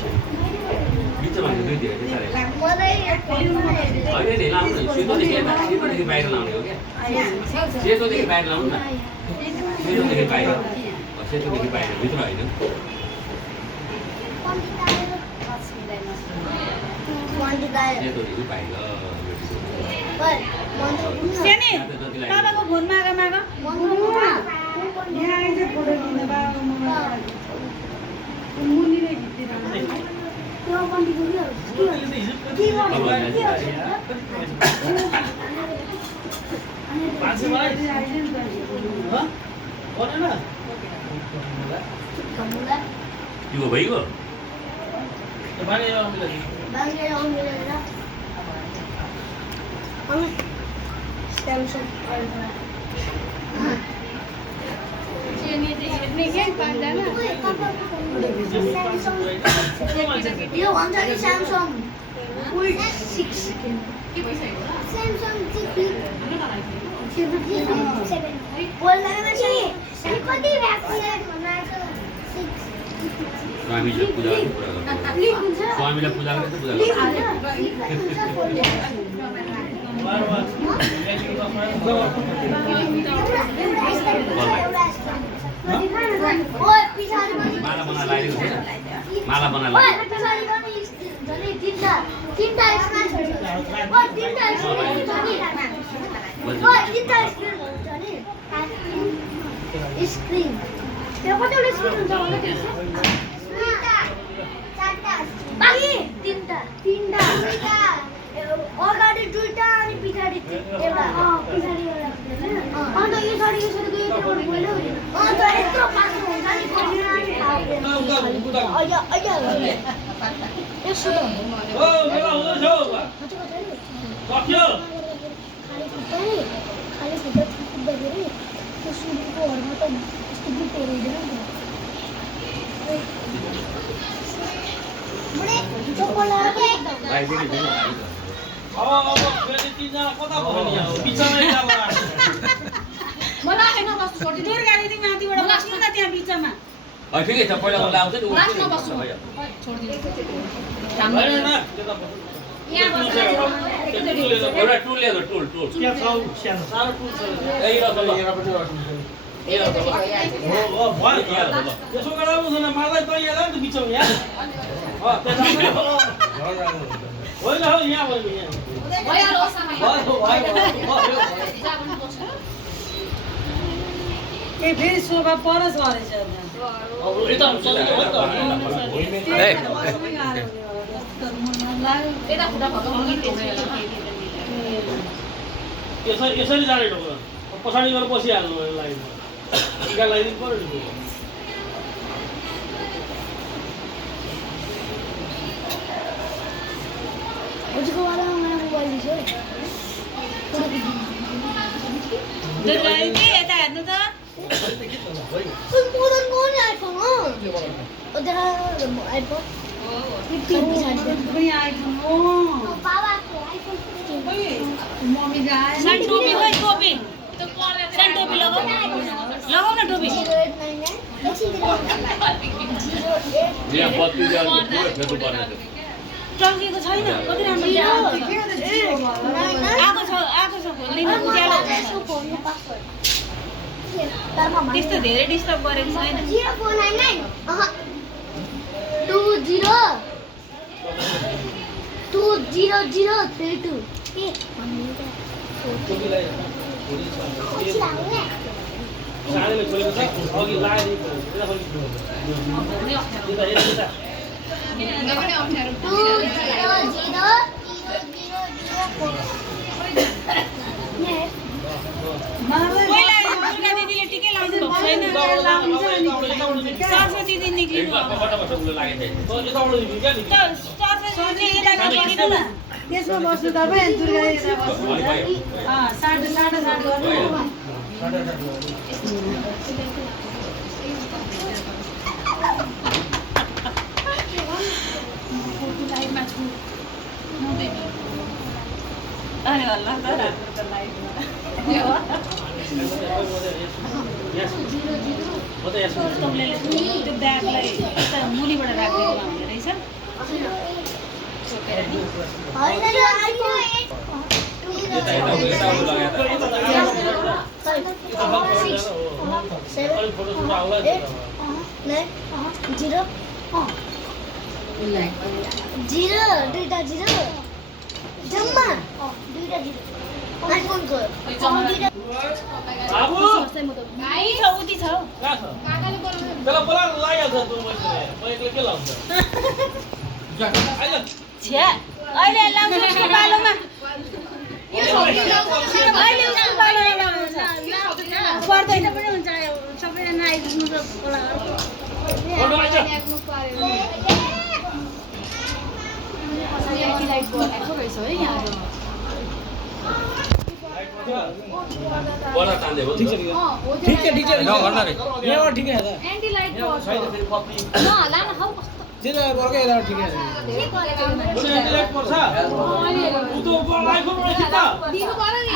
बिचमा दुई दिएर चाहिँ होइन नि लाउनु सेतोदेखि यता सेतोदेखि बाहिर लाउने हो क्या सेतोदेखि बाहिर लाउनु न सेतोदेखि बाहिर सेतोदेखि बाहिर भित्र होइन सेतोदेखि बाहिर सेनी बाबाको फोन माग माग यहाँ आइज फोटो लिन बाबाको मुनिले खिच्दिन यो भइगयो यो भन्छ नि स्यामसङ Fold 6 स्यामसङ चाहिँ 7 बोल्दैन नि कति भ्याक्सिन बनाएको 6 स्वामीले पूजा स्वामीलाई पूजा गरेर पूजा माला बना लगाइदिएको छैन माला बना स्क्रिन त्यो कतिवटा स्क्रिन हुन्छ होला त्यसमा बाकी तीनटा अगाडि दुईटा अनि पछाडि एउटा पछाडि एउटा अन्त यसरी गयो त्यो बोल्यो अन्त यत्रो पाक्नु हुन्छ नि यसो ओ मेला हुँदैछ सक्यो खाली खुट्टा कुद्दाखेरि त्यो सुरुको हरमा त यस्तो बुटहरू हुँदैन नि अब फेरि तिनजना कता भयो नि अब बिचमै जाबो मलाई हैन बस्नु छोड्दिनु दूर गाडी माथिबाट बस्नु न त्यहाँ बिचमा ठिकै छ पहिला उसले आउँछ नि लास्टमा बस्नु छोड्दिनु यहाँ बस्नु एउटा टुल ल्याएर टुल क्या छ सानो सानो टुल छ यही रस ल हो भयो यसो गराउनु छैन मलाई त यहाँ नि त बिचमा यहाँ होइन हौ यहाँ भयो यहाँ भइहाल्यो समय ए फेरि शोभा परस गरेछ अब यता सजिलो हो नि यता खुट्टा भएको यसरी जाने ढोका पछाडि गएर बसिहाल्नु लाइनमा टिका लगाइदिनु पर्यो नि उसको वालामा मलाई मोबाइल दियो दुर्गाले के यता हेर्नु त मोदन कोन आइफोन हो ओ देखा आइफोन 15 पछाडि पनि आइफोन हो बाबाको आइफोन 15 मम्मी गाए सन टोपी होय टोपी सन टोपी लगाऊ लगाऊ न टोपी 0899 यहाँ बत्ती जानु फेर्नु पर्ने टङ्कीको छैन कति राम्रो आएको छ खोल्दिन उज्यालो त्यस्तो धेरै डिस्टर्ब गरेको छैन 0499 2032 के सानैले खोलेको छ अघि लगाइदिएको पहिला दुर्गा दिदीले टिकै लाउनु भएको छैन सरस्वती दिदी निक्लिनु सरस्वती यता ननिक्लिनु न त्यसमा बस्नु तपाईँ दुर्गा यता बस्नु साढे गर्नु अरे अल्लाह त राम्रो त लाइभमा त्यो ब्यागलाई मुनिबाट राखिदिनु हुने रहेछ होइन नि आइको यता यता लगाएर अलिक फोटो सुट आउला नि। 0 0 दुईटा 0 जम्मा दुईटा 0 आइफोनको बाबु भाइ छ उति छ कहाँ छ? त्यसलाई बोला लगाइहाल्छ तँ मैले एक्लै के लाउँछ? आइज। छ्या अहिले लाउँछ उसको बालोमा अहिले उसको बालोमा लाउँछ पर्दैन पनि हुन्छ सबैजना आइपुग्नु त होला फोटो आइज। लाइट बनाएको रहेछ है यहाँ बडा तान्दै हो नि त। ठीक है नौ घन्टा रे यहाँ ठीक है दादा एन्टी लाइट यहाँ छैन फेरि कति न लान खाऊ कस्तो दिन गर्कै यता ठीक है कुन एन्टिलाइट पर्छ उ त ऊपर आइफोन बाट खिच्छ दिनु पर्यो नि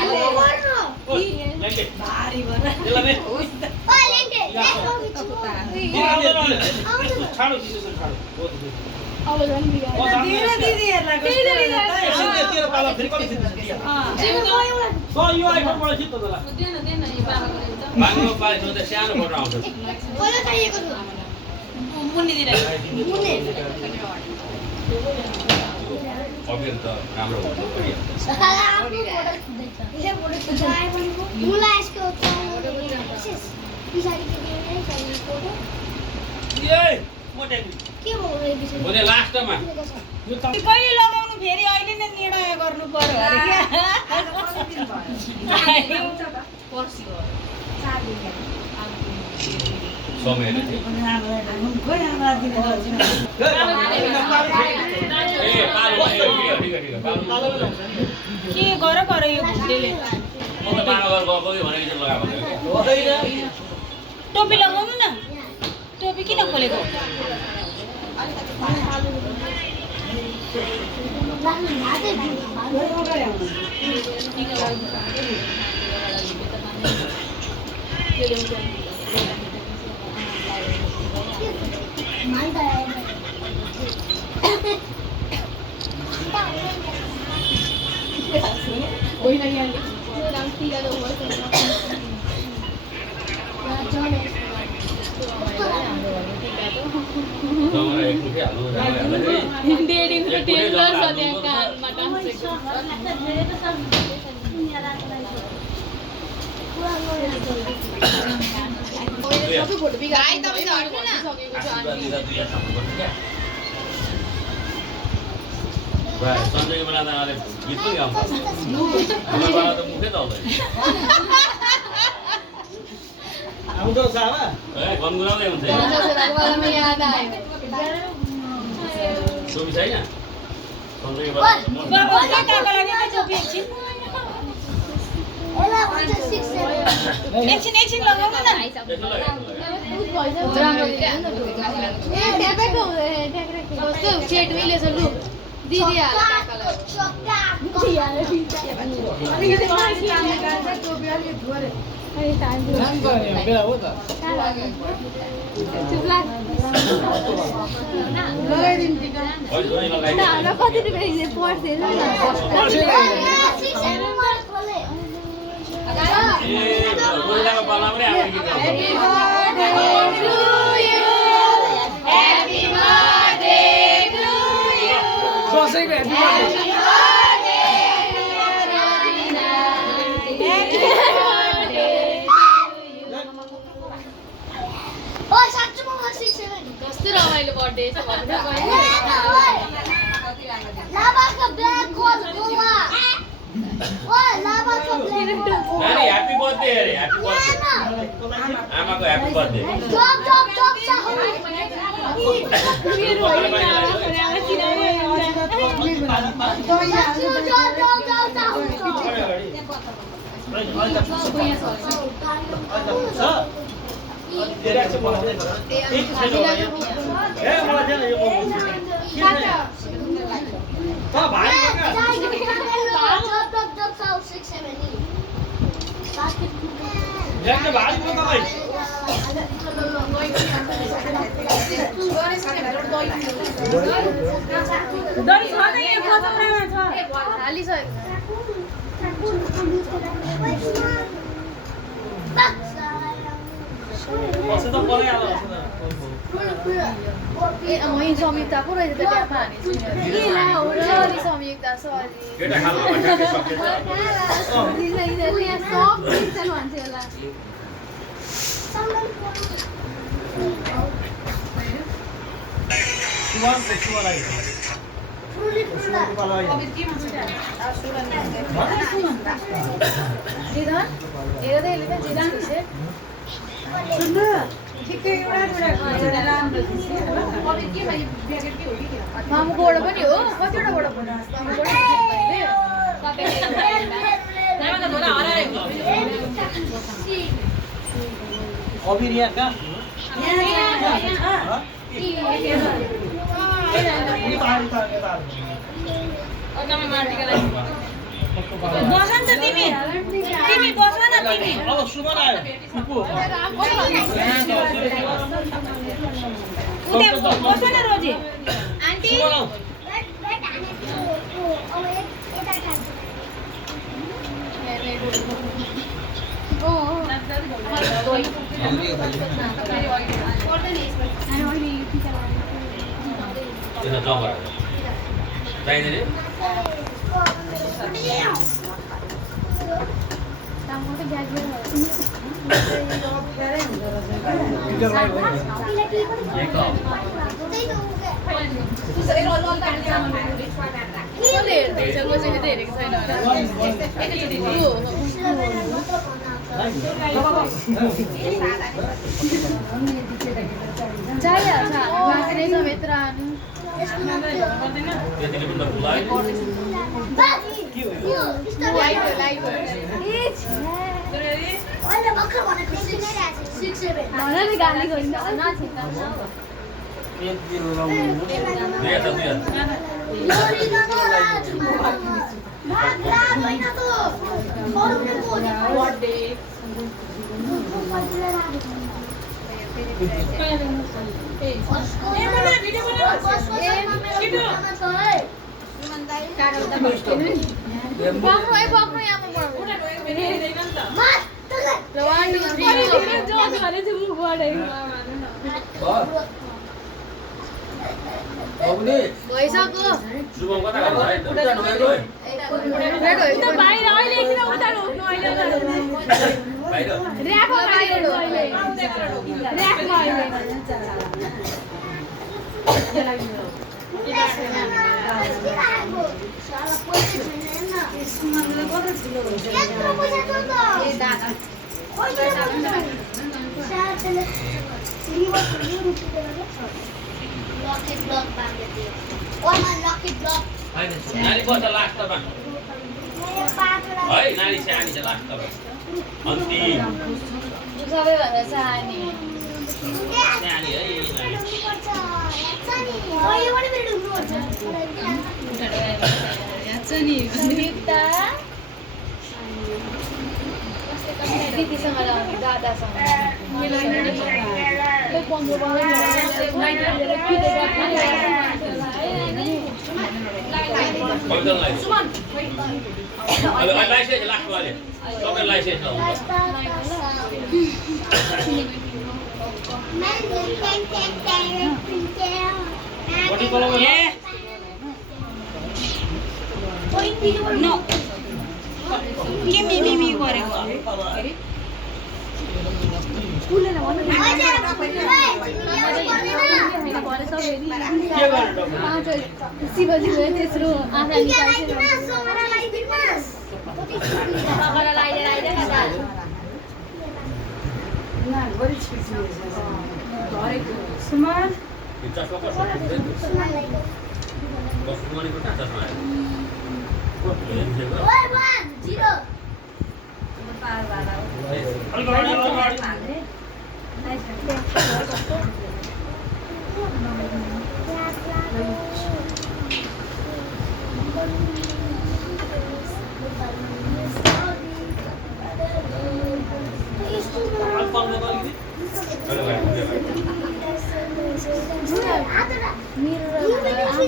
लेंगे भारी भएर यसलाई ओ लेन्टे छाडो दिसो छाडो बहुत अब झन् बिगा धेरै दिदीहरुलाई कस्तो एकछिन तेरो पाला फेरि कति खिच्छ सो यो आइफोन बाट खिच्छ तँलाई देन यो बाबा गरेको त बाङ्गो पालेको त सानो फोटो आउँछ बोलो चाहिएको छ मुन्नी दिरा मुने अबिर त राम्रो हुन्छ पनि साला आफ्नो फोटो खिच्दैछ यो फोटो खिचाए पनि मुलाई यसको पछाडि के दिने छैन फोटो ए मोटे के भयो यो विषय भने लास्टमा यो त कहिले लगाउनु फेरि अहिले नै निर्णय गर्नु पर्यो अरे क्या पर्सि हो 4 दिन समयले थियो ए पालो ए ठीक है पालो के गर यो भुन्डेले म त बाङ्गो गएको कि भनेको चाहिँ लगाएको थियो हुँदैन टोपी लगाउनु न टोपी किन खोलेको जमरा एक मुठी हाल्नु डेडीको टेलर छ त्यहाँ कानमा सबै फोटो बिगा आइ तपाईँ हट्नु न सञ्जयको बेला त अहिले गीत पनि गाउँछ हाम्रो बेला त मुखै चल्दैन आउँदो छ अब ए गनगनाउँदै हुन्छ बेलामा याद आयो टोपी छैन सञ्जयको बेला बाबा काका लागि त टोपी एकछिन लगाउनु न सेट मिलेछ लु दिदी बेला हो त कति रुपियाँ पर्दैन रोजाको पाला पनि आउने गीत कसैको कस्तो रमाइलो बर्थडे छ लाभाको ब्ल्याक होल गोवा ओ लाभाको ब्ल्याक होल नानी ह्यापी बर्थडे अरे ह्यापी बर्थडे आमाको ह्यापी बर्थडे जब छ दही छ नि यो कचौरामा छ बस्नु त परेहाल्यो संयुक्ता पो रहेछ त्यो ट्यापमा हाने संयुक्ता सरी केटा खालको भन्दा सकिन्छ मामुकोबाट पनि हो कतिवटाबाट अभिरिया कहाँ बस न तिमी तिमी बस न तिमी अब सुमन आयो फुपू उता बस न रोजी आन्टी सुमन आऊ त्यो जबर चाहिँदैन त्यतिले पनि त खुलायो भइसक्यो शुभम कता गर्नु है त बाहिर अहिले एकछिन उता रोक्नु अहिले बाहिर र्याकमा बाहिर र्याकमा अहिले नानी बस्छ लास्टमा है नानी सानी छ लास्टमा अन्तिम सबैभन्दा सानी सानी है सुमिता दिदीसँग लगाउने दादासँग अब लाइसेन्स लास्टमा अहिले तपाईँ लाइसेन्स नो के मिमी गरेको शिवजी गयो तेस्रो आँखा निकाल्छ सुमन चस्मा कस्तो बस्नुको कहाँ चस्मा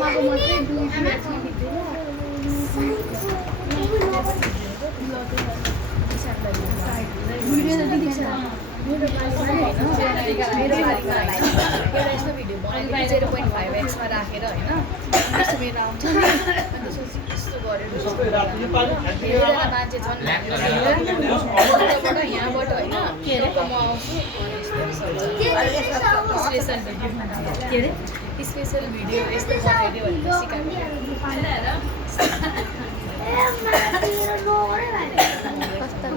अब मात्रै 2 मिनेटमा बित्दैन भिडियो त दिन्छ मेरो बारीमा एउटा यस्तो भिडियो बनाएर 0.5x मा राखेर हैन त्यस्तो मेरो आउँछ नि अनि त्यस्तो गरेर धेरैजना मान्छे छन् यहाँबाट हैन के अरे म आउँछु स्पेशल भिडियो यस्तो बनाइदियो भनेर सिकाएको कस्ता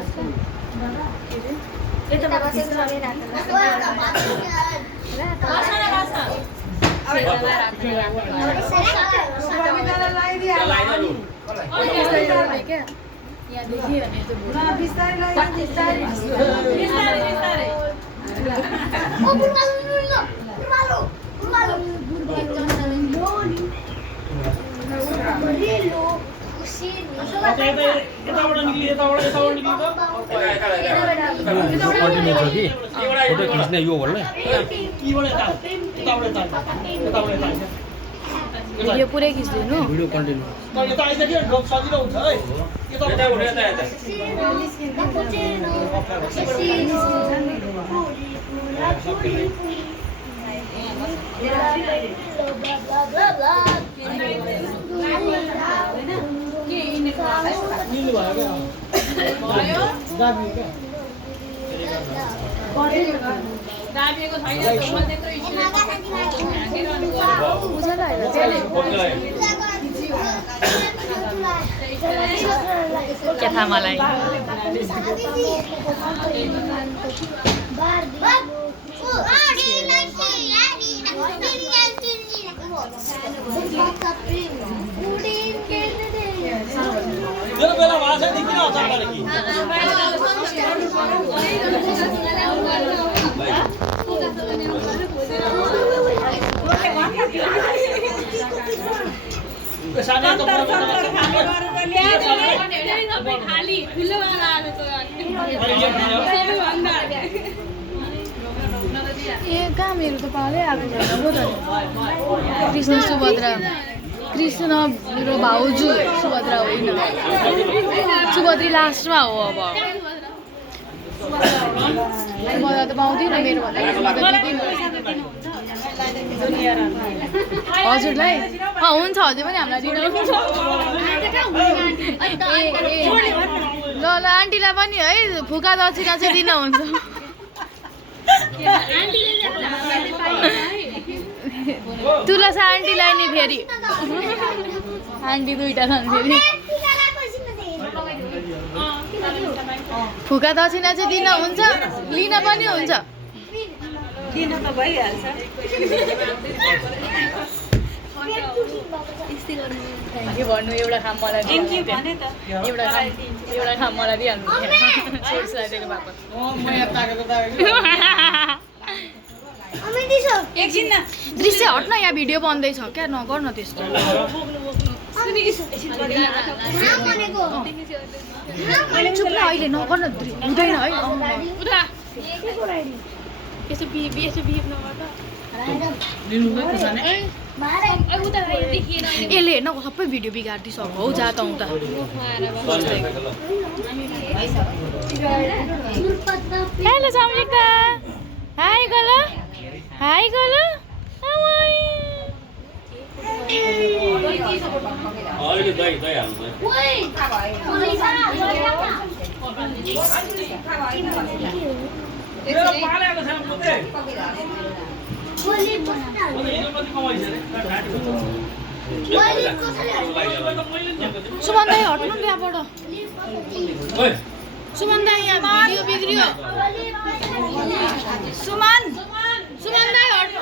Itu bahasa Indonesia. फोटो खिच्ने यो होला भिडियो पुरै खिच्दिनु भिडियो कन्टिन्यू के थाहा मलाई मेरो बेला भाषा नि किन अचार कि ए कहाँ मेरो त पालै आएको कृष्ण सुभद्रा कृष्ण मेरो भाउजू सुभद्रा होइन सुभद्री लास्टमा हो अब मलाई त पाउँदैन मेरो हजुरलाई हुन्छ हजुर पनि हामीलाई दिनुहुन्छ ल ल आन्टीलाई पनि है फुका दक्षिणा चाहिँ दिनुहुन्छ तुलसा आन्टीलाई नि फेरि आन्टी दुईटा छन् फेरि फुका दक्षिणा चाहिँ दिन हुन्छ लिन पनि हुन्छ दिन त भइहाल्छ के भन्नु एउटा खाम मलाई थ्याङ्क यू भने त एउटा खाम मलाई दिइहाल्नु सोर्सलाई दिएको भएको एकछिन न दृश्य हट्न यहाँ भिडियो बन्दैछ क्या नगर्न त्यस्तो चुप न अहिले नगर्न हुँदैन है यसले हेर्न सबै भिडियो बिगारिदिइसक्यो हौ जा त आउँदा हेलो सामरिका हाई गल हाई गल अहिले दही हाल्नु मेरो पालेको छ पुते सुमन दाई हट्नु न त्यहाँबाट सुमन दाई यहाँ भिडियो बिग्रियो सुमन दाई हट्नु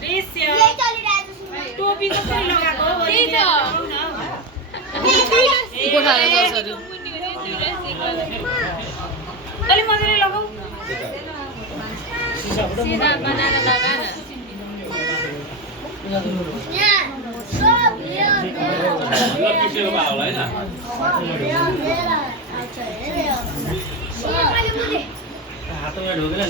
दृश्य टोपी कसरी लगाएको हो अलि मजाले लगाऊ यहाँ सब लियो लक्ष्मीको बा होला हैन हातमा ढोकेर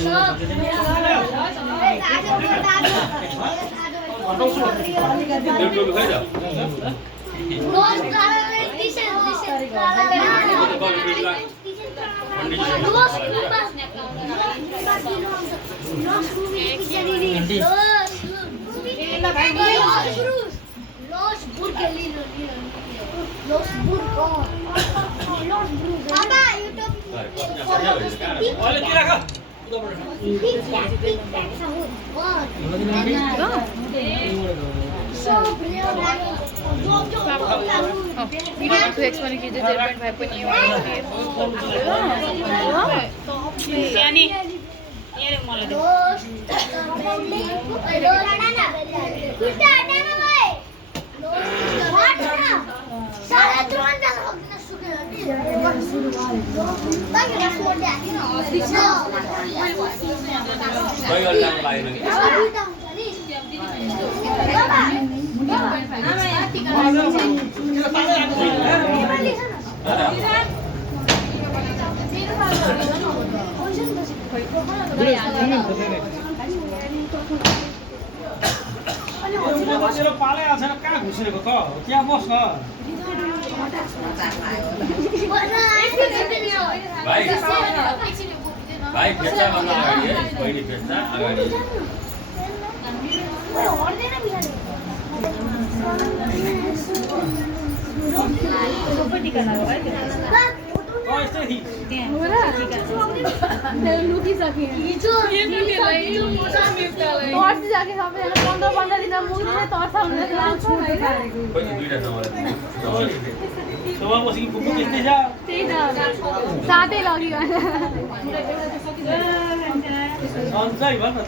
देउटोको खै त अहिले तिर राख भिडियो 2x पनि खिच्यो 0.5 पनि यो सानी यहाँ मलाई दे गइ गरि जानु लागेन कि तेरो पालै आछ न कहाँ घुसिरहेको त त्यहाँ बस न भाइ फेस्टा गर्न अगाडि है पहिले फेस्टा अगाडि यस्तै थी पहिले दुईटा सोमा बसेको बुकु त्यस्तै छ साथै लगी सन्चै भन न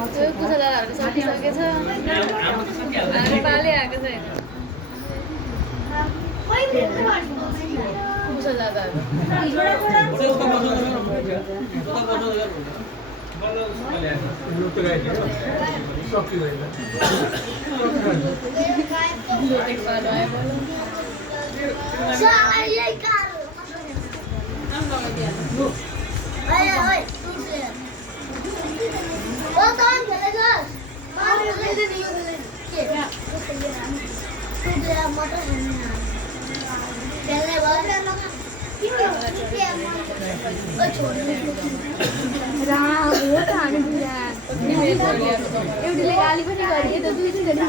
त्यो कुसा दादाहरूको सकिसकेछ हामी पाले आएको छ कुसा दादाहरू एउटीले गाली पनि गरे त दुई तिनजना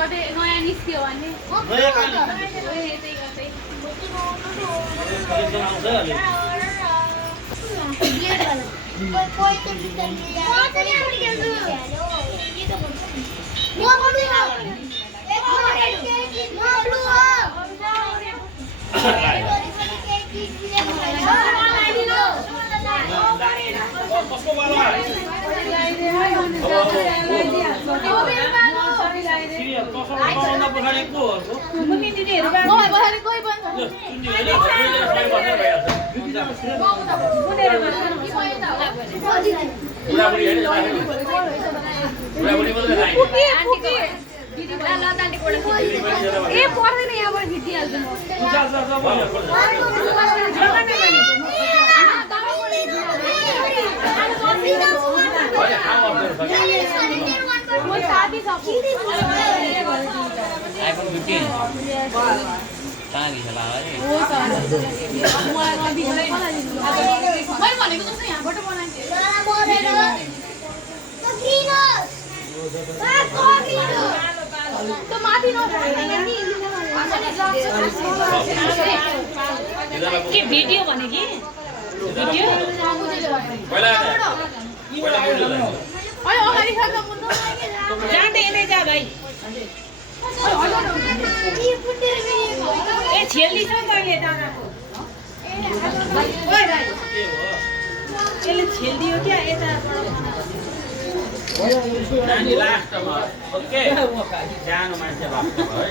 कतै नयाँ निस्क्यो भने ए पर्दैन यहाँबाट खिचिहाल्छु म साथी कहाँ दिन्छ लावा रे हो त मलाई नदिनु मलाई दिनु मैले भनेको जस्तो यहाँबाट बनाइदिए त माथि के भिडियो भने कि भिडियो पहिला अगाडि खान्छ जाँदै नै जा भाइ ए छेली छ मैले दानाको यसले छेलिदियो क्या यताबाट नानी लास्टमा ओके जानु मान्छे लास्टमा है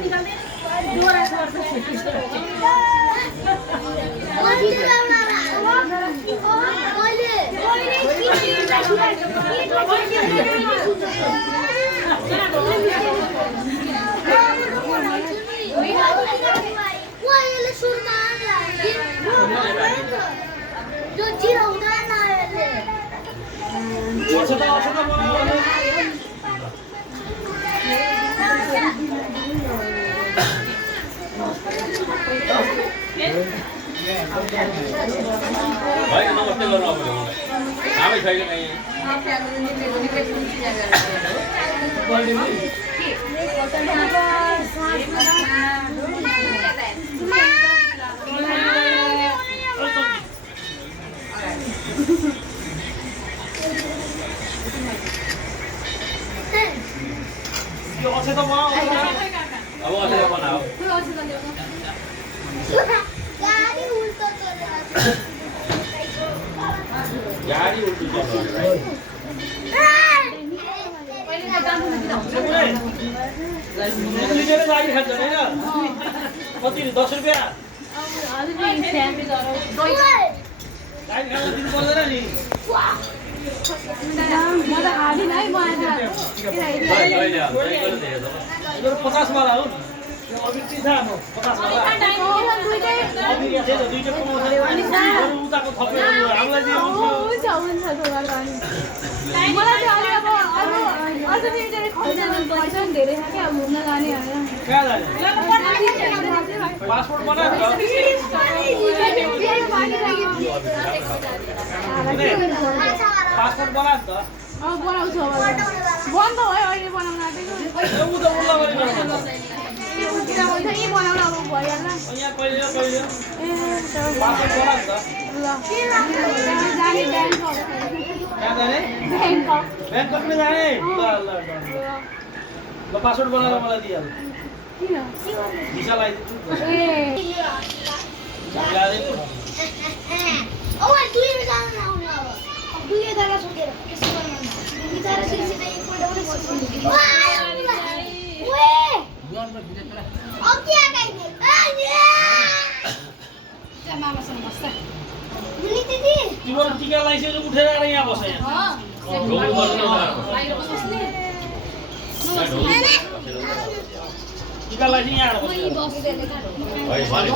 निकाल्ने डोरा सर्छ भाइ नमस्ते गर्नु अब आमै छैन कहीँ अब अझै बनाऊ गाडी उल्टो चल्छ भाइ गाडी खान्छ हैन कति 10 रुपैयाँ गाडी खान दिनु पर्दैन नि मेरो 50 वाला हो अभी के था म 50 वाला अभी के छ दुईटा कमाउँछ अनि उताको थप्यो हामीलाई दियो हुन्छ मलाई चाहिँ अब अझ फेरि खर्च पैसा पनि धेरै छ क्या अब घुम्न जाने होइन कहाँ जाने पासपोर्ट बनाएको पासपोर्ट बनाएको त अब बनाउँछु अब बन्द भयो अहिले बनाउन आँटेको उ त उल्ला गरिरहेको यी बनाउन अब भइहाल्छ यहाँ कहिले ए पासपोर्ट बनाएको त ल जाने ब्याङ्कक कहाँ जाने ब्याङ्कक ब्याङ्ककमै जाने ल पासपोर्ट बनाएर मलाई दिइहाल किन भिसा लगाइदिन्छु ए ल्याइदिन्छु मामासँग बस्छ तिम्रो टिका लगाइसकेर उठेर आएर यहाँ बस यहाँ टिका लगाइसकेर यहाँ आएर बस भाइ भने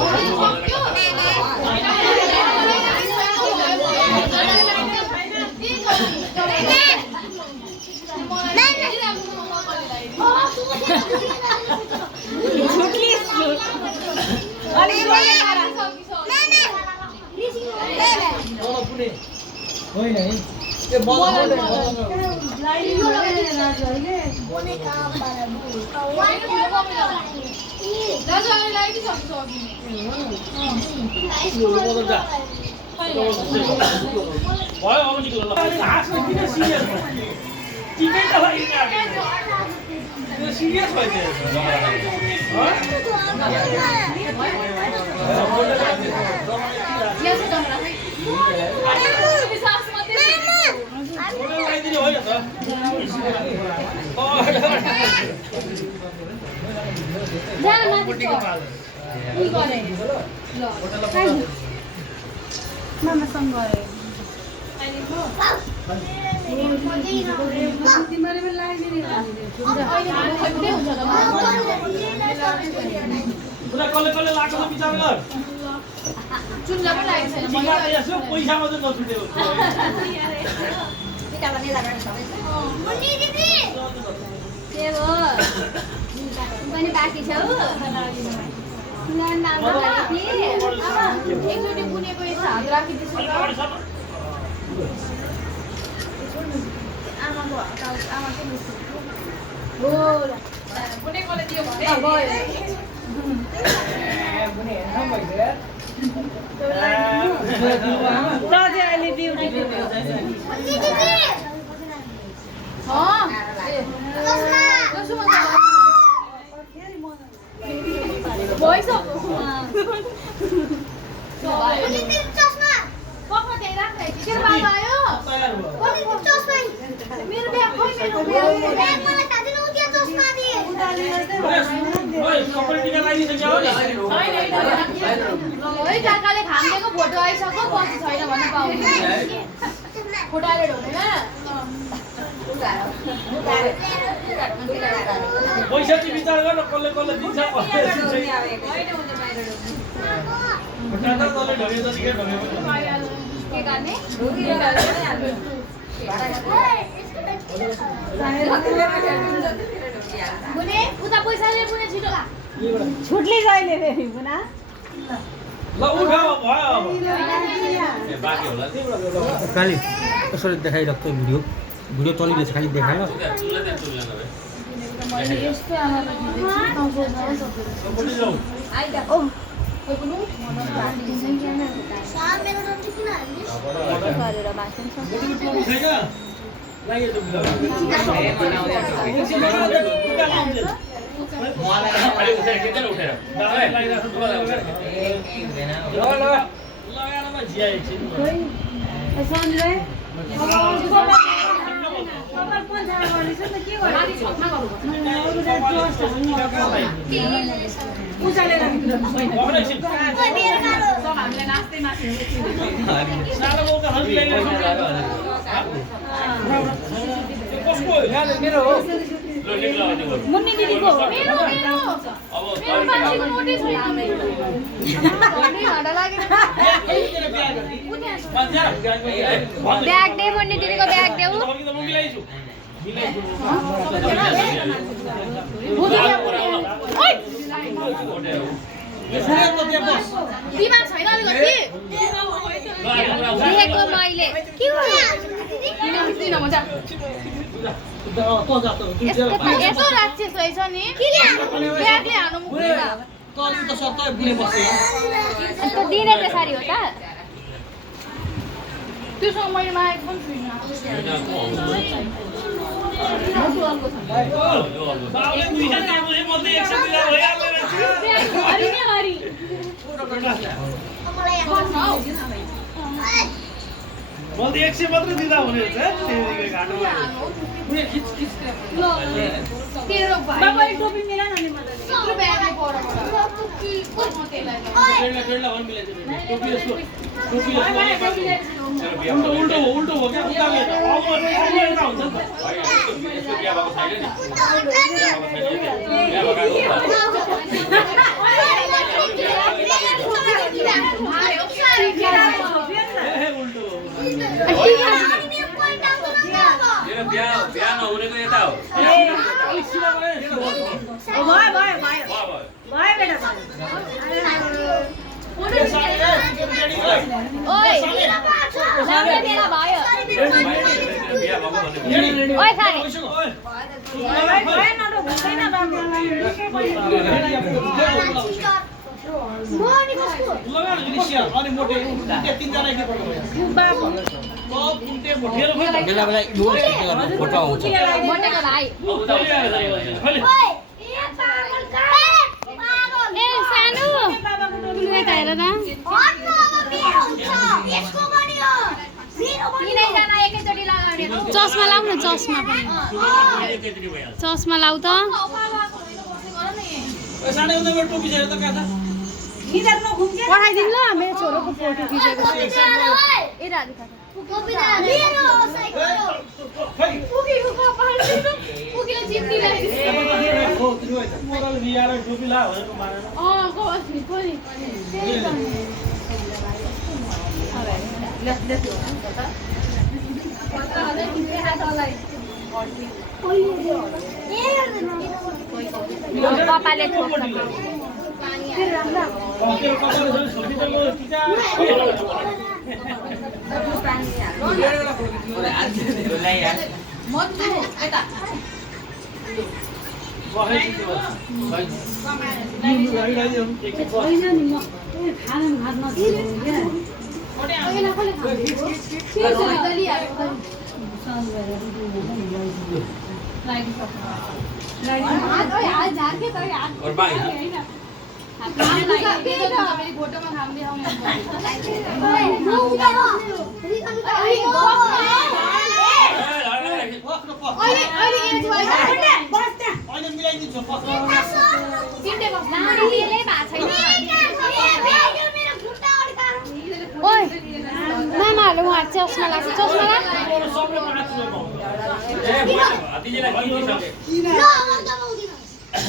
होइन है भयो अब निक्लो हाँस्नु किन सिरियस टिकै त लाग्यो सिरियस भइदियो लगाइदिने होइन त मामासँग गरे तिमीले पनि लगाइदिने उसलाई कसले लाग्छ विचार गर चुन्ला पनि लागेको छैन टिका यसो पैसामा चाहिँ नछुट्यो मुन्नी दिदी के हो पनि बाँकी छ हो सुनान नाम राखी एकचोटि बुनेको यस्तो हात राखिदिन्छु त आमाको आमा चाहिँ हो ल बुनेकोले दियो भने मेरो ब्याग खोइ ब्याग मलाई खादिनु त्यो चस्मा दिए टिका लगाइसक्यो हो नि है काकाले खामदेको फोटो आइसक्यो पछि छैन भन्न पाउँदैन फोटो आएर ढोकेमा पैसा चाहिँ विचार गर कसले दिन्छ के गर्ने बुने उता पैसाले बुने छिटो छुट्ली जाइले रे बुना ल उठाऊ भयो अब बाँकी होला खाली यसरी देखाइरहेको भिडियो चलिरहेछ खालि देखाएर मैले यस्तो आमालाई मेरो जति किन हाल्दिस गरेर बाँच्नु सञ्जय मुन्नी दिदीको मेरो मान्छेको नोटै छैन ब्याग दे मुन्नी दिदीको ब्याग देऊ बिमार छैन अलिकति देखेको मैले के हो दिदिन मजा यस्तो राक्षस रहेछ नि ब्यागले हानु मुक्दैन यस्तो दिने पेसारी हो त त्योसँग मैले मागेको पनि मैले 100 मात्र दिँदा हुने रहेछ त्यही घाटोमा तेरो बाबाले टोपी मिला न नि मलाई यत्रो ब्यागले उल्टो हो क्या हुन्छ बिहा नहुनेको यता हो ओइ राम्रो बेला भयो ओइ खाने अनि मोटे तीनजना बेला बेला फोटो आउँछ मोटेको भाइ ए सानो त हेर न चस्मा लाउ न चस्मा पनि चस्मा लाउ त पठाइदिनु ल मेरो छोरोको फोटो खिचेको पुगीको कपाल पुगीले चिन्नी ल्याइदियो हो तिमी होइन मोरल बियार टोपी ला भनेको मानेन पापाले ठोक्छ और बाई फोटोमा खाम देखाउने अहिले मिलाइदिन्छु मामाहरू उहाँ चस्मा लाग्छ चस्मा लाग्छ हतिजीलाई के दिइसके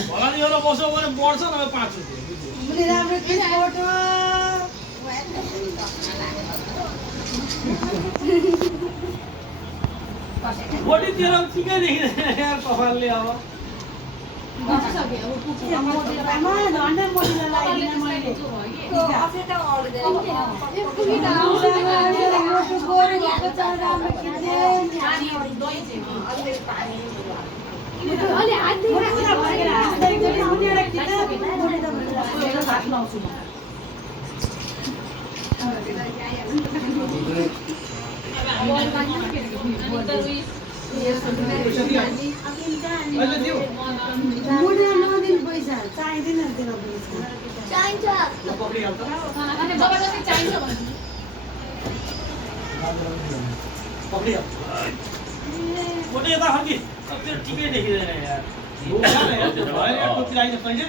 भला नि एउटा बस्यो भने बढ्छ नभए 5 रुपैयाँ बोडी तेरो ठिकै देखिँदैन यार कपालले अब अहिले दिउ पैसा चाहिँदैन चाहिन्छ पक्रिहाल्छ जबरजस्ती चाहिन्छ भने पक्रिहाल्छ बोडी यता फर्की तेरो ठिकै देखिँदैन यार टोपी लगाइदिनु तैँले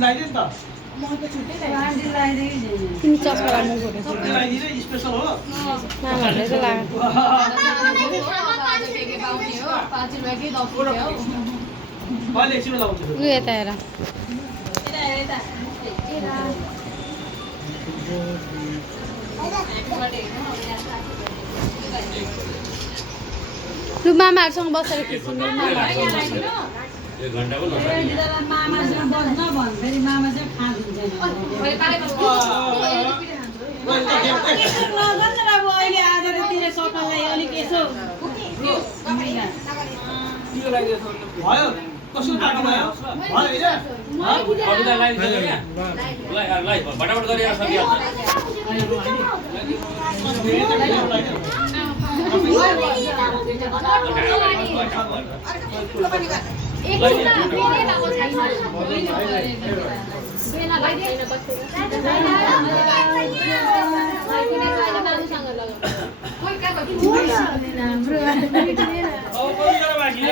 लगाइदियो नि त तिमी चस्मा लाग्नु लगाइदिने स्पेसल हो मामाहरूले चाहिँ लाग्यो 5 रुपैयाँकै 10 रुपैयाँ हो कहिले एकछिन लगाउँछु उ यता हेर लु मामाहरूसँग बसेर खिच्नु एक घन्टा पनि मामासँग बस्न भन् फेरि मामा चाहिँ खाँदिन्छ बाबु अहिले आजतिर सकाललाई अलिक यसो भयो कसो बाटो भयो भयो अरूलाई लगाइदिन्छ क्या लाई फटाफट गरेर सकिहाल्छ उठा के बाँकी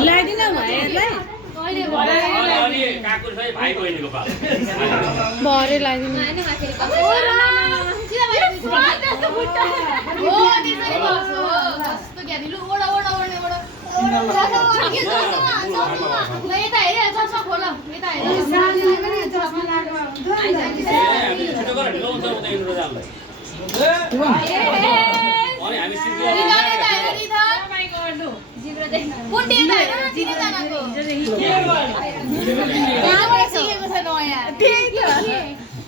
ल्याइदिन भाइहरूलाई काकुर चाहिँ भाइ बहिनीको पाल भरे ल्याइदिनु छिटो गरेर ढिलाउँछ उता इन्ट्रो जाललाई अनि हामी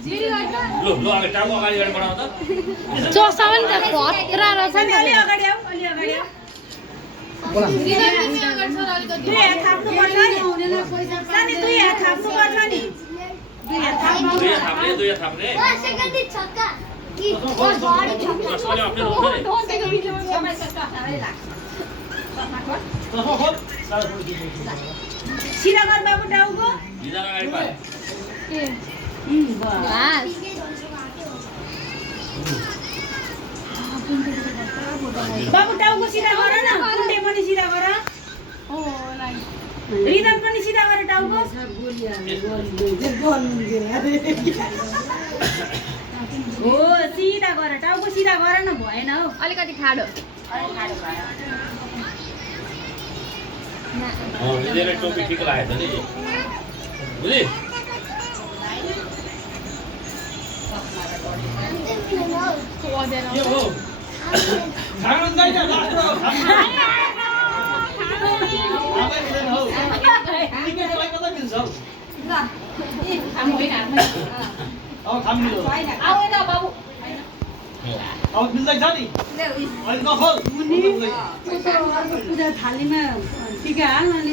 जिरो लो लो अगाडि टाउको अगाडि बढाउ त चस्मा पनि त खतरा रहेछ नि अलि अगाडि आऊ अलि अगाडि आऊ दुई हात थाप्नु पर्छ नि सानी दुई हात थाप्नु पर्छ नि दुई हात थाप्नु दुई हात थाप्ने सेकेन्ड छक्का कि बडी छक्का कसले अप्ठ्यारो हुन्छ नि सिधा गर बाबु टाउको हिजो अगाडि पार बाबु टाउको सिधा गर न कुण्डे पनि सिधा गर रिदम पनि सिधा गर टाउको हो सिधा गर टाउको सिधा गर न भएन हौ अलिकति खाडो यिनीहरूले टोपी ठिक लागेछ नि बुझि के हो खानुहुँदैन लास्ट हो खानुहुँदैन हौ तिमीले मलाई कता मिल्छ हौ अब खाम मिल्यो अब मिल्दैछ नि अहिले नखोल पूजा थालीमा टिका हाल अनि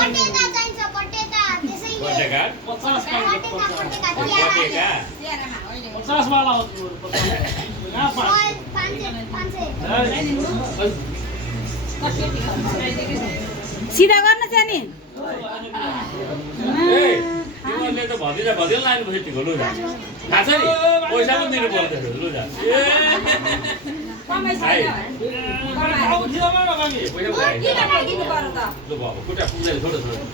पटेका चाहिन्छ पटेका त्यसैले पटेका पटेका 50 वाला हो यहाँ 500 सिधा गर्न जाने तिमीहरूले त भतिजा भतिजा लानुपर्छ टिको लु जा थाहा छ नि पैसा पनि दिनु पर्दैन लु जा लु बाबु खुट्टा पुग्दैन छोडो छोडो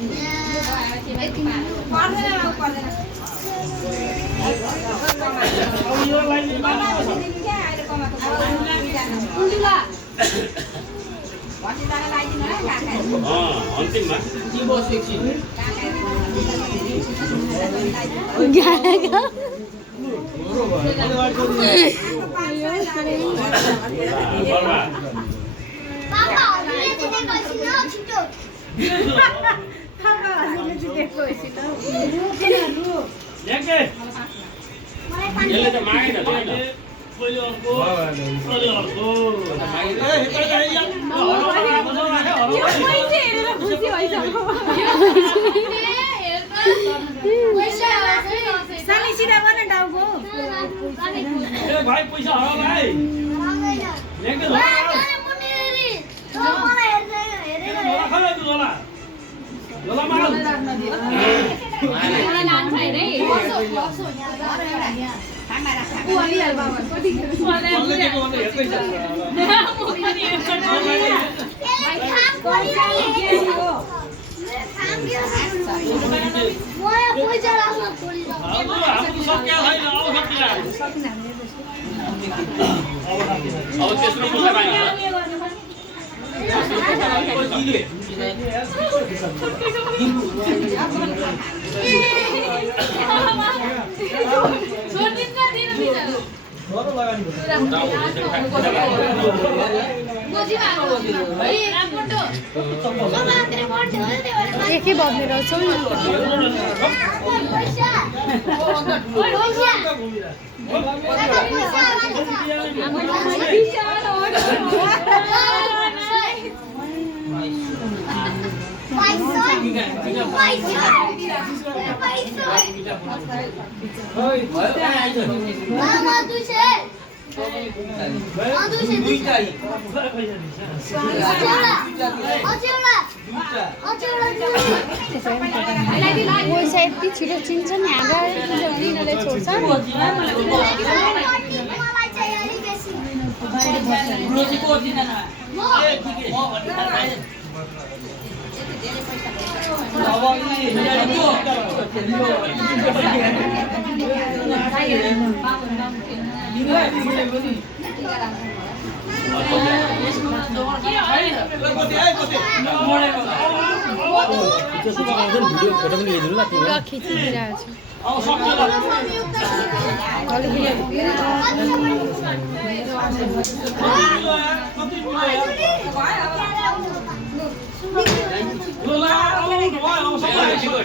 अन्तिममा पापा हजुरले चाहिँ देखिन छिटो यसले त मागेन होइन सानी सिधा गर्न टाउको भाइ पैसा हरायो भाइ ल्याङ्के झोला झोला माल अब तेस्रो पैसा माग्छ एकै बग्ने रहेछौ नि पैसा यति छिटो चिन्छ नि हाम्रो यिनीहरूले छोड्छ भिडियो फोटो पनि लिइदिनु ल तिमीलाई खिचिदिरहेको छु अब सक्यो ल कति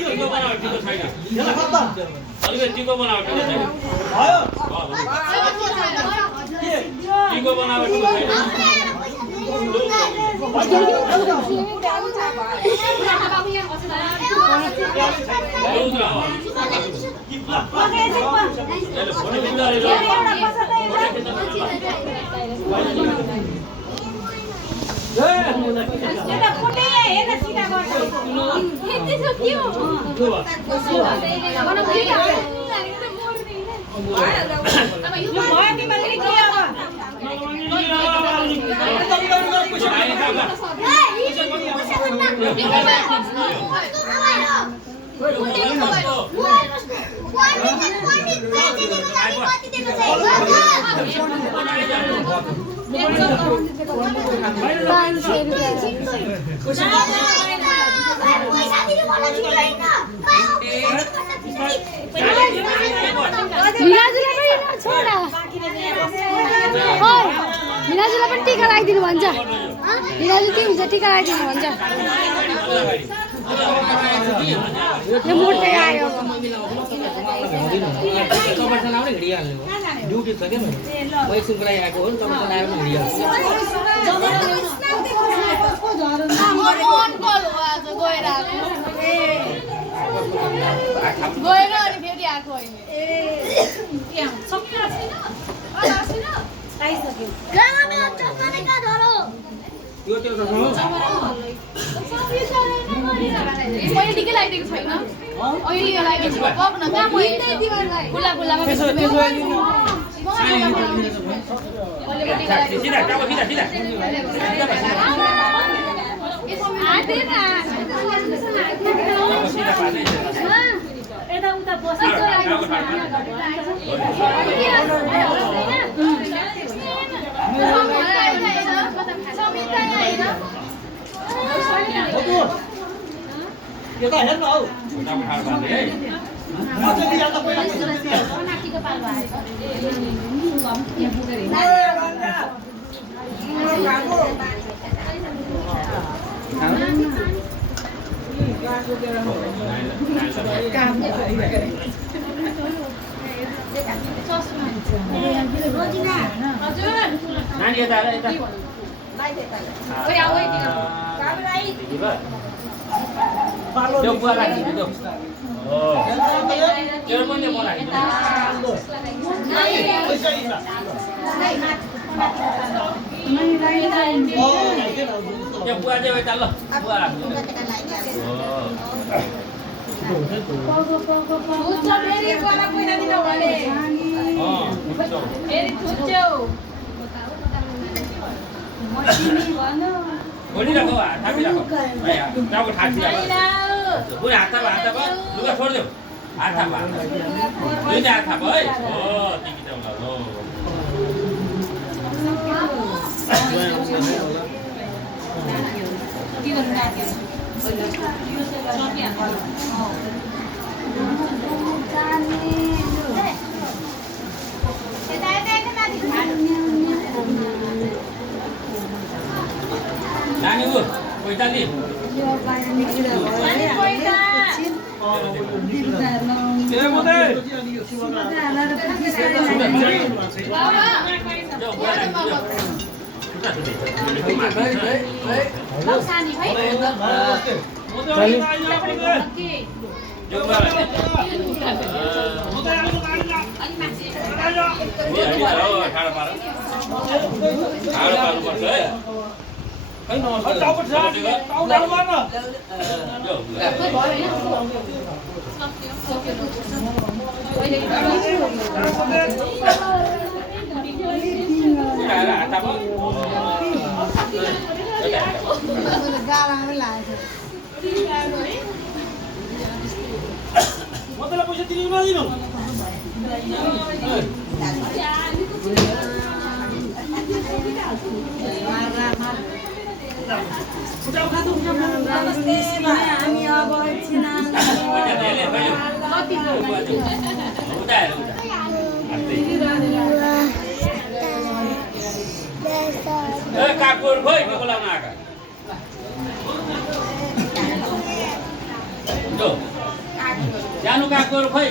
टिको बनाऊ टिको छैन यसलाई खत्तम अलिकति टिको बनाऊ टिको छैन भयो टिको बनाऊ टिको छैन मिनाजुलाई पनि टिका लगाइदिनु भन्छ मिनाजु के हुन्छ टिका लगाइदिनु भन्छ यो मोटे आयो ड्युटी छ क्या म एकछिनको लागि आएको हो नि तपाईँ आएर पनि हिँडिहाल्छु गएर अनि फेरि आएको अहिले यो त्यो मैले टिकै लगाइदिएको छैन अहिले लगाइदिएको छु पक्न कहाँ गुल्ला गुल्लामा सिधा टाको सिधा सिधा यता उता बस्छ यो त हेर्न हौ नानी यता आएर यता त्यो बुवा राखिदिनु त्यो त्यो पनि म राखिदिन्छु त्यो बुवा चाहिँ यता ल बुवा राखिदिनु घोडिराखौ थापिराखौ टाउको ठाकिराखौ बुढी हात थाप लुगा छोडिदेऊ हात थाप दुईटा हात थाप है हो टिकी जाउँला हो नानी उ पैताली मतलब पैसा दिनु नदिनु हामी अब एकछिन काकुर खोइ बोलाउन आएका जानु काकुर खोइ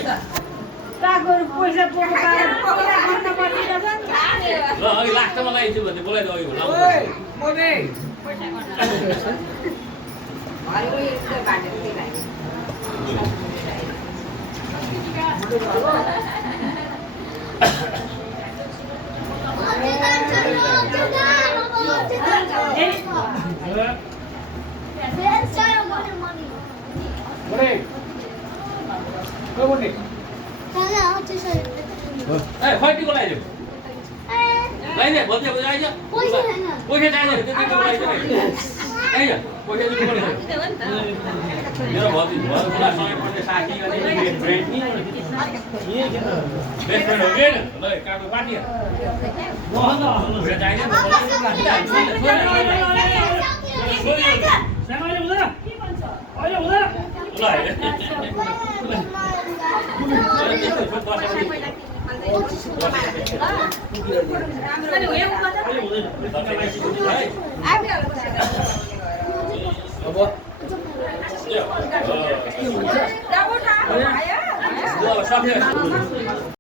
कागोर पैसा पोकाएर पैसा खान पर्छ ल अघि लास्टमा लगाइदिन्छु भने बोलाइदियो अघि खैटीको लगाइदियो लगाइदियो भोलि बुझाइदियो पैसा चाहिन्छ त्यति बोलाइदियो मेरो भोलि समय पर्ने साथी अनि फ्रेन्ड नि बेस्ट फ्रेन्ड हो कि ल काको पार्टी